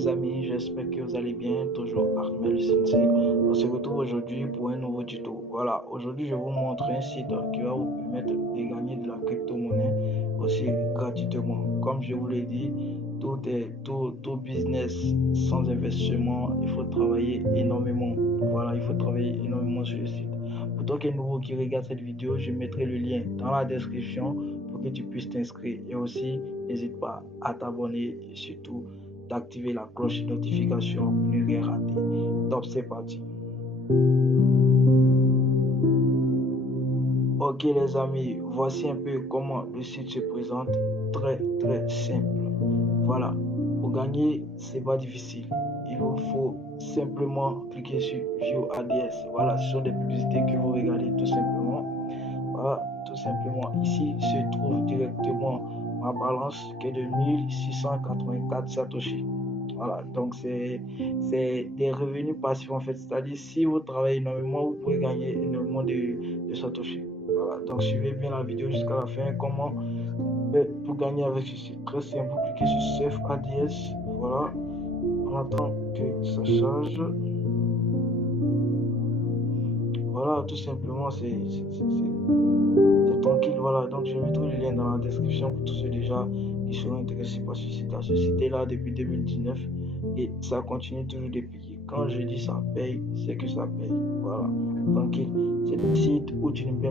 les amis, j'espère que vous allez bien, toujours Armel Sensei. On se retrouve aujourd'hui pour un nouveau tuto. Voilà, aujourd'hui je vais vous montrer un site qui va vous permettre de gagner de la crypto-monnaie aussi gratuitement. Comme je vous l'ai dit, tout business sans investissement, il faut travailler énormément. Voilà, il faut travailler énormément sur le site. Pour toi qui es nouveau qui regarde cette vidéo, je mettrai le lien dans la description pour que tu puisses t'inscrire. Et aussi, n'hésite pas à t'abonner et surtout d'activer la cloche de notification pour ne rien rater. Top, c'est parti. Ok les amis, voici un peu comment le site se présente. Très simple. Voilà, pour gagner, c'est pas difficile. Il vous faut simplement cliquer sur View ADS. Voilà, ce sont des publicités que vous regardez tout simplement. Voilà, tout simplement. Ici se trouve directement ma balance qui est de 1684 Satoshi. Voilà, donc c'est des revenus passifs en fait. C'est-à-dire, si vous travaillez énormément, vous pouvez gagner énormément de Satoshi. Voilà, donc suivez bien la vidéo jusqu'à la fin. Comment pour gagner avec ceci? Très simple, vous cliquez sur Save ADS. Voilà, on attend que ça charge. Voilà, tout simplement, c'est tranquille. Voilà, donc je mettrai le lien dans la description pour tous ceux déjà qui seront intéressés par ce site. Ce site est là depuis 2019 et ça continue toujours de payer. Quand je dis ça paye, c'est que ça paye. Voilà, tranquille. C'est un site où tu ne mets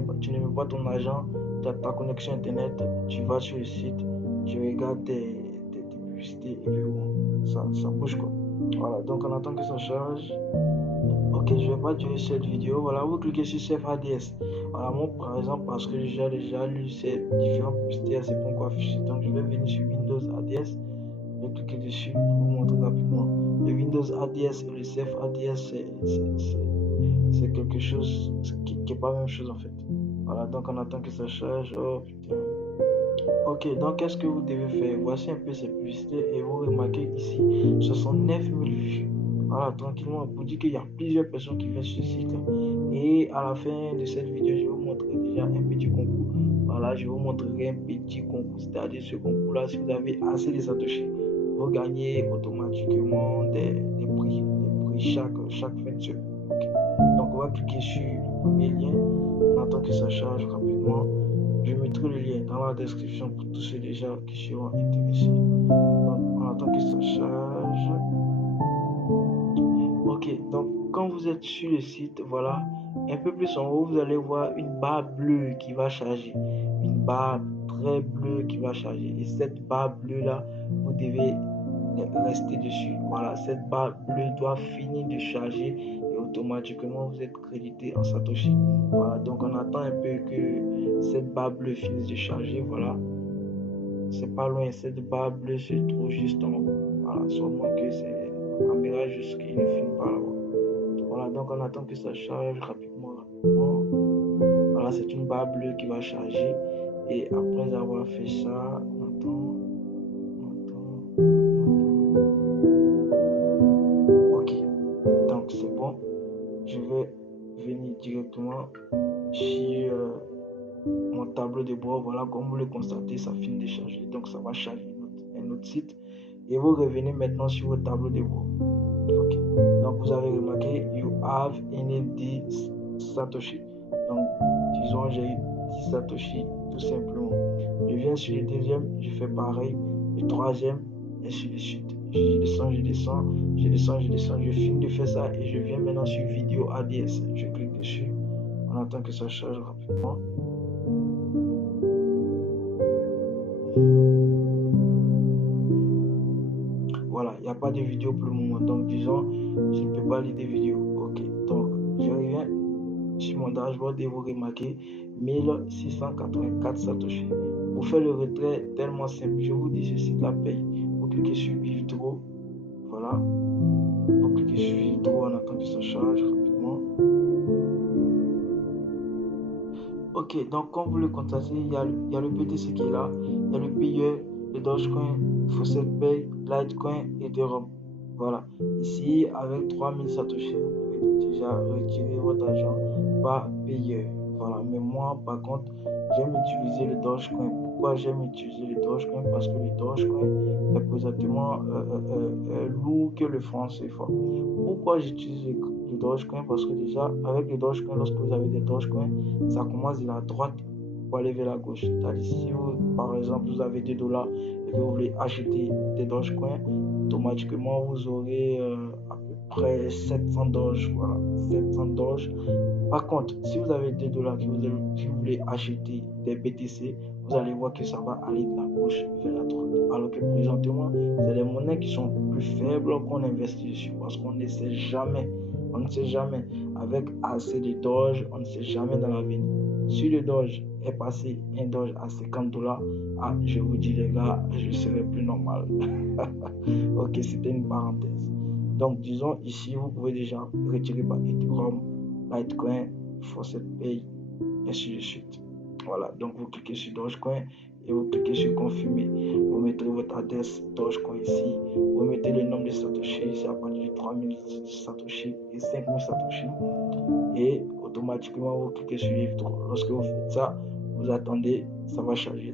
pas ton argent, tu as ta connexion internet, tu vas sur le site, tu regardes tes publicités et puis bon, ça bouge quoi. Voilà, donc on attend que ça charge. Ok, je vais pas durer cette vidéo. Voilà, vous cliquez sur Save ADS. Voilà, moi par exemple, parce que j'ai déjà lu ces différentes publicités, c'est pourquoi afficher. Donc je vais venir sur Windows ADS. Je vais cliquer dessus pour vous montrer rapidement. Le Windows ADS et le Save ADS, c'est quelque chose qui n'est pas la même chose en fait. Voilà, donc on attend que ça charge. Oh putain. Ok, donc qu'est-ce que vous devez faire? Voici un peu ces publicités et vous remarquez ici, ce sont 9000 vues. Voilà, tranquillement, pour dire qu'il y a plusieurs personnes qui viennent sur ce site. Et à la fin de cette vidéo, je vais vous montrer déjà un petit concours. Voilà, je vous montrerai un petit concours. C'est-à-dire ce concours-là, si vous avez assez de Satoshi, vous gagnez automatiquement des prix chaque fin de semaine. Okay. Donc on va cliquer sur le premier lien. On attend que ça charge rapidement. Je mettrai le lien dans la description pour tous ceux déjà qui seront intéressés. Donc on attend que ça charge. Ok, donc quand vous êtes sur le site, voilà, un peu plus en haut, vous allez voir une barre bleue qui va charger. Une barre très bleue qui va charger. Et cette barre bleue là, vous devez rester dessus. Voilà, cette barre bleue doit finir de charger et automatiquement vous êtes crédité en Satoshi. Voilà, donc on attend un peu que cette barre bleue finisse de charger. Voilà, c'est pas loin, cette barre bleue se trouve juste en haut. Voilà, seulement que c'est la caméra juste qui ne filme pas là-bas. Voilà, donc on attend que ça charge rapidement. Voilà, c'est une barre bleue qui va charger. Et après avoir fait ça, on attend. Ok, donc c'est bon. Je vais venir directement sur mon tableau de bord. Voilà, comme vous le constatez, ça finit de charger. Donc ça va charger un autre site. Et vous revenez maintenant sur votre tableau de bord. Ok, donc vous avez remarqué, you have enabled 10 Satoshi. Donc, disons, j'ai eu 10 Satoshi tout simplement. Je viens sur le deuxième, je fais pareil. Le troisième, et ainsi de suite. Je descends, je finis de faire ça et je viens maintenant sur vidéo ADS. Je clique dessus. On attend que ça charge rapidement. Voilà, il n'y a pas de vidéo pour le moment. Donc, disons, je ne peux pas lire des vidéos. Ok, donc, je reviens sur mon dashboard et vous remarquez 1684 Satoshi. Pour faire le retrait, tellement simple. Je vous dis, ce site-là paye. Vous cliquez sur Withdraw. Voilà. Vous cliquez sur Withdraw en attendant que ça charge rapidement. Ok, donc comme vous le constatez, il y a le BTC qui est là, il y a le payeur, le Dogecoin, Faucet Pay, Litecoin et Ethereum. Voilà, ici avec 3000 Satoshi, vous pouvez déjà retirer votre argent par payeur. Voilà. Mais moi, par contre, j'aime utiliser le Dogecoin. Pourquoi j'aime utiliser le Dogecoin? Parce que le Dogecoin est présentement lourd que le franc CFA. Pourquoi j'utilise le Dogecoin? Parce que déjà, avec le Dogecoin, lorsque vous avez des Dogecoins, ça commence de la droite pour aller vers la gauche. C'est-à-dire, si vous, par exemple, vous avez 2 dollars et que vous voulez acheter des Dogecoins, automatiquement, vous aurez à peu près 700 Doge. Voilà, 700 Doge. Par contre, si vous avez 2 dollars que vous voulez acheter des BTC, vous allez voir que ça va aller de la gauche vers la droite. Alors que présentement, c'est les monnaies qui sont plus faibles qu'on investit dessus parce qu'on ne sait jamais. On ne sait jamais. Avec assez de Doge, on ne sait jamais dans l'avenir. Si le Doge est passé un Doge à 50 dollars, je vous dis les gars, je serai plus normal. Ok, c'était une parenthèse. Donc, disons ici, vous pouvez déjà retirer par Ethereum, Litecoin, Faucet Pay, et ainsi de suite. Voilà, donc vous cliquez sur Dogecoin et vous cliquez sur confirmer. Vous mettez votre adresse Dogecoin ici. Vous mettez le nombre de Satoshi, c'est à partir de 3000 Satoshi et 5000 Satoshi. Et automatiquement, vous cliquez sur livre 3. Lorsque vous faites ça, vous attendez, ça va charger.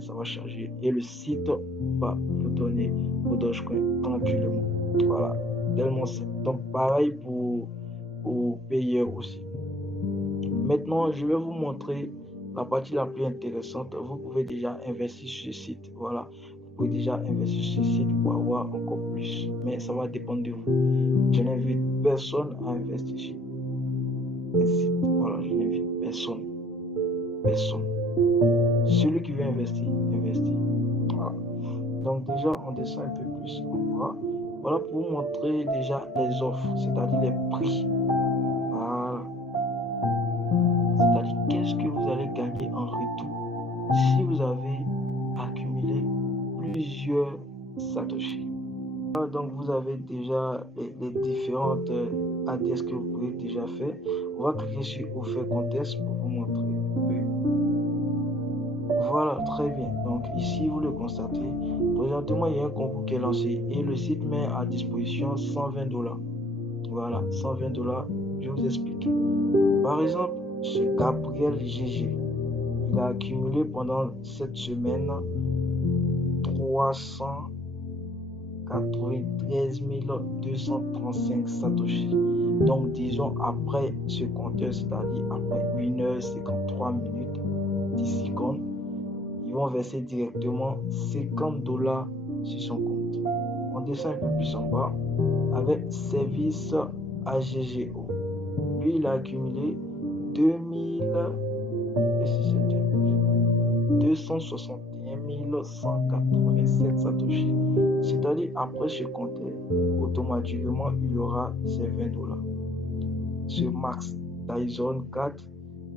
Et le site va vous donner vos Dogecoin tranquillement. Voilà, tellement simple. Donc, pareil pour payer aussi. Maintenant, je vais vous montrer la partie la plus intéressante. Vous pouvez déjà investir sur ce site. Voilà, vous pouvez déjà investir sur ce site pour avoir encore plus. Mais ça va dépendre de vous. Je n'invite personne à investir sur un site. Voilà, je n'invite personne. Personne. Celui qui veut investir, investit. Voilà. Donc déjà, on descend un peu plus en bas. Voilà pour vous montrer déjà les offres, c'est-à-dire les prix. Voilà. C'est-à-dire qu'est-ce que vous allez gagner en retour si vous avez accumulé plusieurs Satoshi. Donc vous avez déjà les différentes adresses que vous pouvez déjà faire. On va cliquer sur offert contest pour vous montrer un peu. Voilà, très bien. Donc ici, vous le constatez. Présentement, il y a un concours qui est lancé et le site met à disposition 120 dollars. Voilà, 120 dollars. Je vous explique. Par exemple, ce Gabriel GG, il a accumulé pendant cette semaine 393 235 Satoshi. Donc, disons, après ce compteur, c'est-à-dire après 1h53 minutes, 10 secondes, ils vont verser directement 50 dollars sur son compte. On descend un peu plus en bas avec service AGGO. Lui, il a accumulé 261 187 Satoshi. C'est-à-dire, après ce compteur, automatiquement, il y aura ces 20 dollars. Ce Max Dyson 4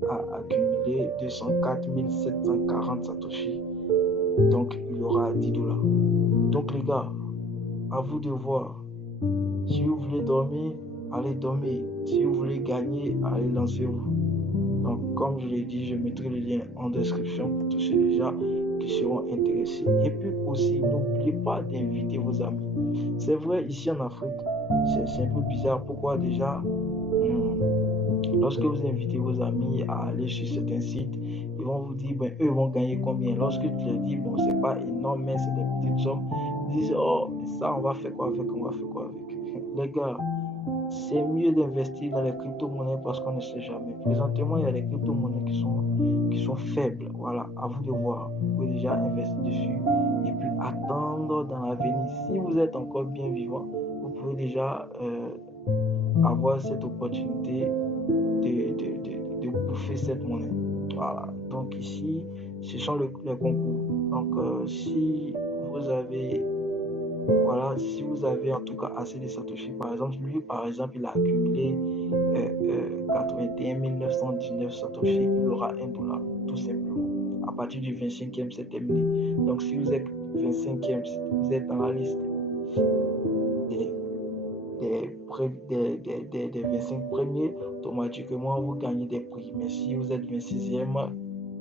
a accumulé 204 740 Satoshi. Donc, il y aura 10 dollars. Donc, les gars, à vous de voir. Si vous voulez dormir, allez dormir. Si vous voulez gagner, allez lancez-vous. Donc, comme je l'ai dit, je mettrai le lien en description pour tous ceux déjà qui seront intéressés. Et puis aussi, n'oubliez pas d'inviter vos amis. C'est vrai, ici en Afrique, c'est un peu bizarre. Pourquoi déjà, lorsque vous invitez vos amis à aller sur certains sites, ils vont vous dire, ben, eux vont gagner combien. Lorsque tu leur dis, bon, c'est pas énorme, mais c'est des petites sommes, ils disent, oh, ça, on va faire quoi avec, on va faire quoi avec. Les gars, c'est mieux d'investir dans les crypto-monnaies parce qu'on ne sait jamais. Présentement, il y a des crypto-monnaies qui sont faibles. Voilà, à vous de voir. Vous pouvez déjà investir dessus et puis attendre dans l'avenir. Si vous êtes encore bien vivant, vous pouvez déjà avoir cette opportunité de bouffer cette monnaie. Voilà. Donc ici, ce sont les concours. Donc si vous avez en tout cas assez de Satoshi, par exemple, lui, par exemple, il a accumulé 81 919 Satoshi, il aura 1 dollar, tout simplement. À partir du 25e, c'est terminé. Donc, si vous êtes 25e, vous êtes dans la liste des 25 premiers, automatiquement, vous gagnez des prix. Mais si vous êtes 26e,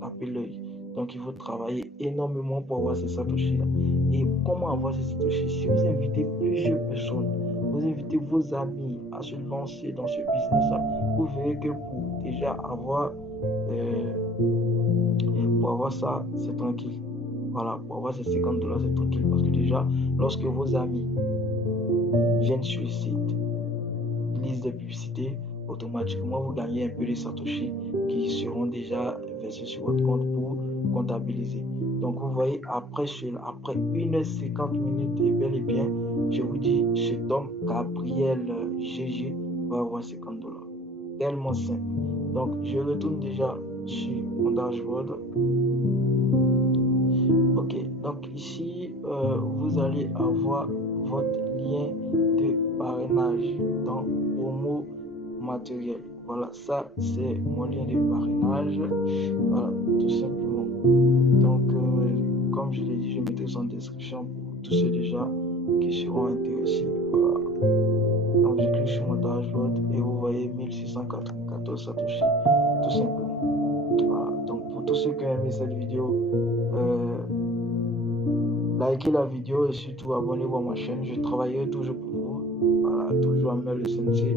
tapez l'œil. Donc, il faut travailler énormément pour avoir ces Satoshi-là. Et comment avoir ces Satoshi? Si vous invitez plusieurs personnes, vous invitez vos amis à se lancer dans ce business-là, vous verrez que pour déjà avoir Pour avoir ça, c'est tranquille. Voilà, pour avoir ces 50 $, c'est tranquille. Parce que déjà, lorsque vos amis viennent sur le site, ils lisent des publicités, automatiquement vous gagnez un peu de Satoshi qui seront déjà versés sur votre compte pour comptabiliser. Donc vous voyez, après 1h50 et bel et bien, je vous dis, cet homme, Gabriel GG, va avoir 50 $. Tellement simple. Donc je retourne déjà sur mon dashboard. Ok, donc ici, vous allez avoir votre lien de parrainage dans promo matériel. Voilà, ça c'est mon lien de parrainage. Voilà, tout simplement. Donc, comme je l'ai dit, je mettrai en description pour tous ceux déjà qui seront intéressés. Voilà. Donc, je clique sur mon dashboard et vous voyez 1694 Satoshi, tout simplement. Voilà. Donc, pour tous ceux qui ont aimé cette vidéo, likez la vidéo et surtout abonnez-vous à ma chaîne. Je travaillerai toujours pour vous. Voilà, toujours à le sensei.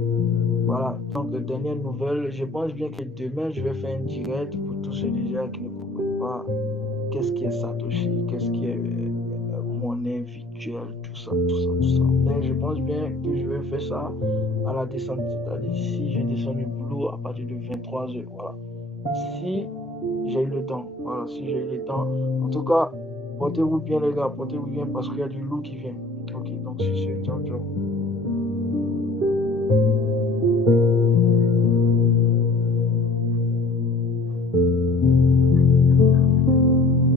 Voilà, donc dernière nouvelle, je pense bien que demain je vais faire un direct pour tous ceux déjà qui ne comprennent pas qu'est-ce qui est Satoshi, qu'est-ce qui est monnaie virtuelle, tout ça. Mais je pense bien que je vais faire ça à la descente, c'est-à-dire si je descends du boulot à partir de 23h, voilà. Si j'ai eu le temps, voilà, si j'ai eu le temps. En tout cas, portez-vous bien les gars, portez-vous bien parce qu'il y a du loup qui vient. Ok, donc sur ce, ciao, ciao.